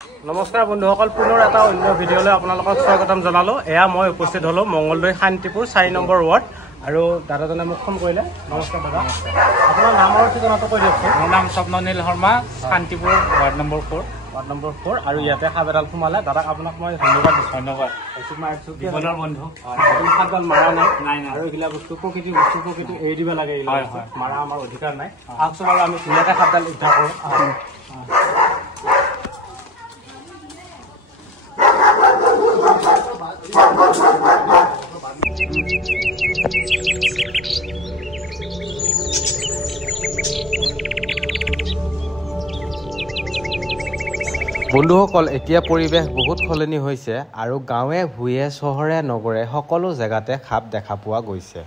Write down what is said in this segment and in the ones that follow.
নমস্কাৰ বন্ধুসকল, পুনৰ এটা অন্য ভিডিঅ'লৈ আপোনালোকক স্বাগতম জনালোঁ। এয়া মই উপস্থিত হ'লোঁ মংগলদৈ শান্তিপুৰ 4 নম্বৰ ৱাৰ্ড। আৰু দাদাজনে মোক ফোন কৰিলে। নমস্কাৰ দাদা, আপোনাৰ নাম আৰু ঠিকনাটো কৈ দিয়কচোন। মোৰ নাম স্বপ্ননীল শৰ্মা, শান্তিপুৰ ৱাৰ্ড নম্বৰ 4। আৰু ইয়াতে সাপ এডাল সোমালে। দাদাক আপোনাক মই ধন্যবাদ দিছোঁ। ধন্যবাদ। জীৱনৰ বন্ধু। সাপডাল মাৰা নাই আৰু এইবিলাক বস্তু প্ৰকৃতি এৰি দিব লাগে। মাৰা আমাৰ অধিকাৰ নাই। আহকচোন আৰু আমি ধুনীয়াকৈ সাপডাল উদ্ধাৰ কৰোঁ। বন্ধুসকল, এতিয়া পৰিৱেশ বহুত সলনি হৈছে আৰু গাঁৱে ভূঞে চহৰে নগৰে সকলো জেগাতে সাপ দেখা পোৱা গৈছে।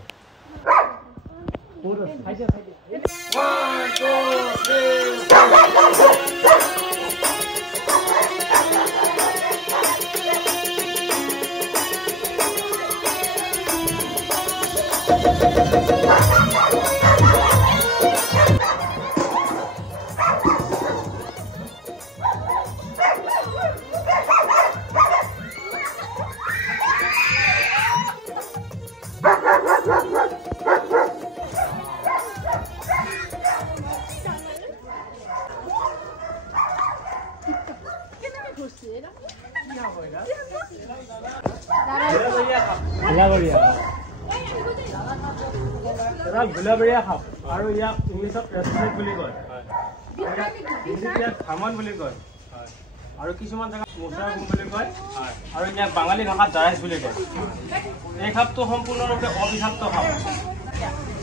গুলাবৰীয়া সাপ আৰু ইয়াক ইংলিছত ৰেডস্নেক বুলি কয়, ধামন বুলি কয়, আৰু কিছুমান জেগাত মোচৰা গুম বুলি কয়, আৰু ইয়াক বাঙালী ভাষাত জাৰাইজ বুলি কয়। এই সাপটো সম্পূৰ্ণৰূপে অবিষাক্ত সাপ।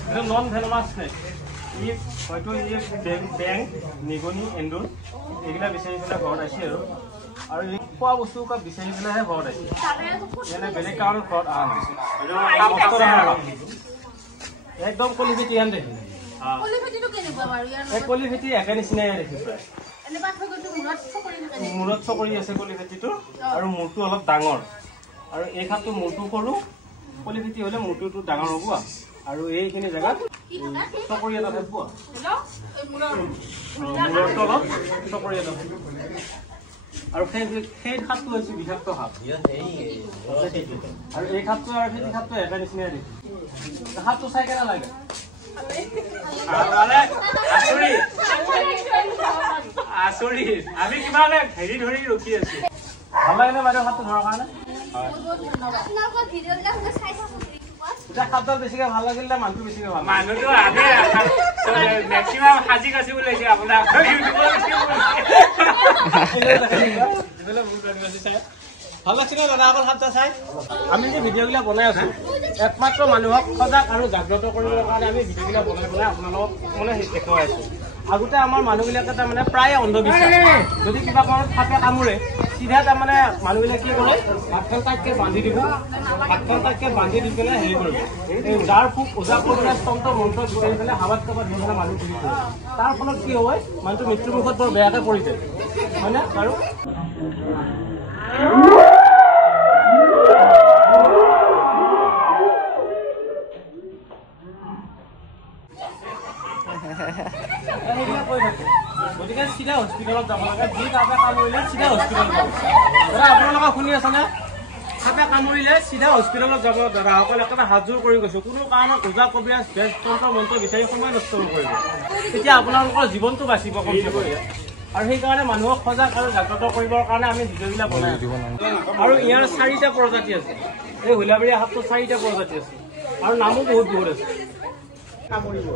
এইটো নন ভেনমাছ স্নেক। ই হয়তো বেং, নিগনি, এন্দুৰ এইবিলাক বিচাৰি পেলাই ঘৰত আহিছে আৰু এই খোৱা বস্তু বিচাৰি পেলাইহে ঘৰত আহিছে। এনে বেলেগ কাৰণত ঘৰত অহা নাই। একদম কলি ফেটি হেন দেখি। কলি ফেটি একে নিচিনাই দেখি। মূৰত চকৰি আছে কলি ফেটিটো, আৰু মূৰটো অলপ ডাঙৰ। আৰু এই সাপটো মূৰটো সৰু, কলি ফেটি হলে মূৰটো ডাঙৰ হ'ব। আৰু এইখিনি জেগাত চকৰি এটা থাকিব, মূৰটো অলপ চকৰি এটা থাকিব। আৰু সেই সাপটো হৈছে বিষাক্ত সাপ। আৰু এই সাপটো আৰু ফেটি সাপটো একে নিচিনাই দেখি। সাপটো চাই কেনে লাগে? আচৰিত। আমি কিবা হেৰি ধৰি ৰখি আছো। ভাল লাগে নে বাইদেউ সাপটো ধৰাৰ কাৰণে? সাপডাল বেছিকে ভাল লাগিলে মানুহটো বেছিকে ভাল। মানুহটো মেক্সিমাম সাজি কাচি ওলাইছে আপোনাক। ভাল লাগছে নে দাদা অকল সাপটা চাই? আমি যে ভিডিঅ'বিলাক বনাই আছো, একমাত্ৰ মানুহক সজাগ আৰু জাগ্ৰত কৰিবৰ কাৰণে আমি ভিডিঅ'বিলাক বনাই আপোনালোকক দেখুৱাই আছো। আগতে আমাৰ মানুহবিলাকে তাৰমানে প্ৰায় অন্ধবিশ্বাস। যদি কিবা কাৰণত সাপে কামোৰে, চিধা তাৰমানে মানুহবিলাক কি কৰে, হাতখন টাইটকে বান্ধি দিব। হাতখন টাইটকে বান্ধি দি পেলাই হেৰি কৰিব, এই যাৰ পোক ওজা কৰিবলৈ তন্ত্ৰ মন্ত্ৰ বিচাৰি পেলাই হাৱাত কাবাত দি পেলাই মানুহ ঘূৰি ফুৰে। তাৰ ফলত কি হয়, মানুহটো মৃত্যুমুখত বৰ বেয়াকে পৰি যায়, হয়নে বাৰু? গতিকে চিধা হস্পিটেলত যাব লাগে। যি সাপে কামুৰিলে চিধা হস্পিটেলত যাব। দাদা আপোনালোকে শুনি আছেনে? সাপে কামুৰিলে চিধা হস্পিটেলত যাব। দাদাসকল একেবাৰে হাতযোৰ কৰি গৈছো, কোনো কাৰণত ওজা কবিৰাজ বেজ তন্ত্ৰ মন্ত্ৰ বিচাৰি সময় নষ্ট নকৰিব। তেতিয়া আপোনালোকৰ জীৱনটো বাচিব কমচে কম। আৰু সেইকাৰণে মানুহক সজাগ আৰু জাগ্ৰত কৰিবৰ কাৰণে আমি ভিডিঅ'বিলাক বনাই আছো। আৰু ইয়াৰ 4টা প্ৰজাতি আছে। এই হুলাবৰীয়া সাপটো 4টা প্ৰজাতি আছে, আৰু নামো বহুত আছে। কামুৰিব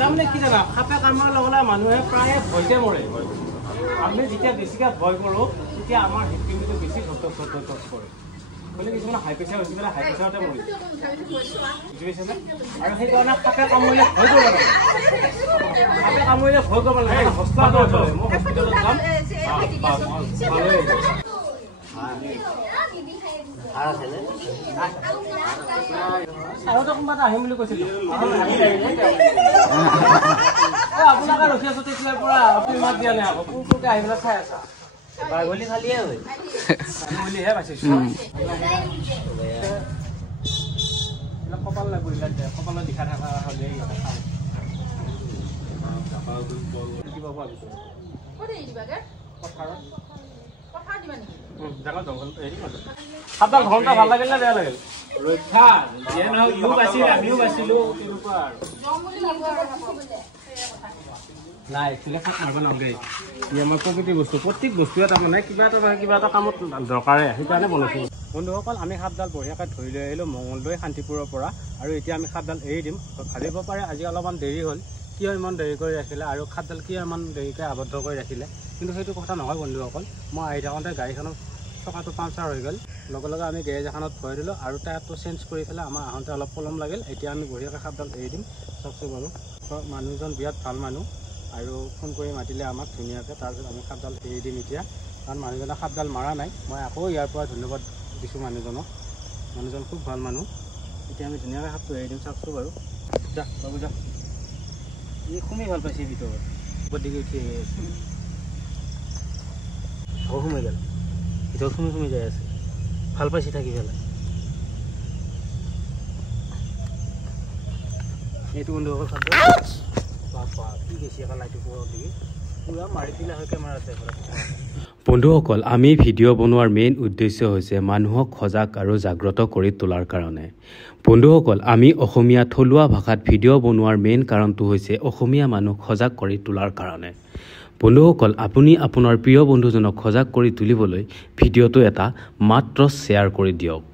তাৰমানে কি জানা, সাপে কামোৰাৰ লগে লগে মানুহে প্ৰায় ভয়তে মৰে। আমি যেতিয়া বেছিকৈ ভয় কৰোঁ, তেতিয়া আমাৰ হৃদপিণ্ডটো বেছি ধক ধক কৰে। মানে কিছুমান হাই প্ৰেছাৰ হৈছে মানে হাই প্ৰেছাৰতে মৰিছে বুজিছেনে আৰু সেইকাৰণে সাপে কামুৰিলে ভয় কৰিব নালাগে সাপে কামুৰিলে ভয় কৰিব নালাগে হস্পিটেলত যাম মই হস্পিটেলত যাম কোনোবা এটা আহিম বুলি কৈছিলো আপোনালোকে ৰখি আছো তেতিয়াৰ পৰা আপুনি মাত দিয়া নাই আকৌ কোনটোকে আহি পেলাই চাই আছা বাগলি খালিয়ে হয় বাগলিহে বাচিছো কপাল লাগিলে কপালত দিখা থকা হ'লে সাপডাল ঘণ্টা ভাল লাগিল নে বেয়া লাগিল ৰক্ষা যিয়ে নহওক ইও বাচিল আমিও বাচিলো তেনেকুৱা আৰু নাই একচুৱেলি সাপ মাৰিব নালাগে ই আমাৰ প্ৰকৃতিৰ বস্তু প্ৰত্যেক বস্তুৱে তাৰমানে কিবা এটা কামত দৰকাৰে সেইকাৰণে বনাইছোঁ বন্ধুসকল আমি সাপডাল বঢ়িয়াকৈ ধৰি লৈ আহিলোঁ মঙলদৈ শান্তিপুৰৰ পৰা আৰু এতিয়া আমি সাপডাল এৰি দিম ভাবিব পাৰে আজি অলপমান দেৰি হ'ল কিয় ইমান দেৰি কৰি ৰাখিলে আৰু সাপডাল কিয় ইমান দেৰিকৈ আবদ্ধ কৰি ৰাখিলে কিন্তু সেইটো কথা নহয় বন্ধুসকল মই আহি থাকোঁতে গাড়ীখনৰ চকাটো পামচাৰ হৈ গ'ল লগে লগে আমি গেৰেজ এখনত ভৰাই দিলোঁ আৰু টায়াৰটো চেঞ্জ কৰি পেলাই আমাৰ আহোঁতে অলপ পলম লাগিল এতিয়া আমি বঢ়িয়াকৈ সাপডাল এৰি দিম চাওকচোন বাৰু মানুহজন বিৰাট ভাল মানুহ আৰু ফোন কৰি মাতিলে আমাক ধুনীয়াকৈ তাৰপিছত আমি সাপডাল এৰি দিম এতিয়া কাৰণ মানুহজনে সাপডাল মৰা নাই মই আকৌ ইয়াৰ পৰা ধন্যবাদ দিছোঁ মানুহজন খুব ভাল মানুহ এতিয়া আমি ধুনীয়াকৈ সাপটো এৰি দিম চাওকচোন বাৰু যা বাবু যা ই সোমাই ভাল পাইছে ভিতৰত গতিকে উঠি আহি আছে আকৌ সোমাই গ'ল ভিতৰত সোমাই যাই আছে ভাল পাইছে থাকি পেলাই এইটো বন্ধুসকল সাপটো কি গৈছে এখন লাইটো পোৱা দেখি পুৰা মাৰি দিলে হয় কেমেৰা আছে বন্ধুসকল আমি ভিডিঅ' বনোৱাৰ মেইন উদ্দেশ্য হৈছে মানুহক সজাগ আৰু জাগ্ৰত কৰি তোলাৰ কাৰণে বন্ধুসকল আমি অসমীয়া থলুৱা ভাষাত ভিডিঅ' বনোৱাৰ মেইন কাৰণটো হৈছে অসমীয়া মানুহ সজাগ কৰি তোলাৰ কাৰণে বন্ধুসকল আপুনি আপোনাৰ প্ৰিয় বন্ধুজনক সজাগ কৰি তুলিবলৈ ভিডিঅ'টো এটা মাত্ৰ শ্বেয়াৰ কৰি দিয়ক।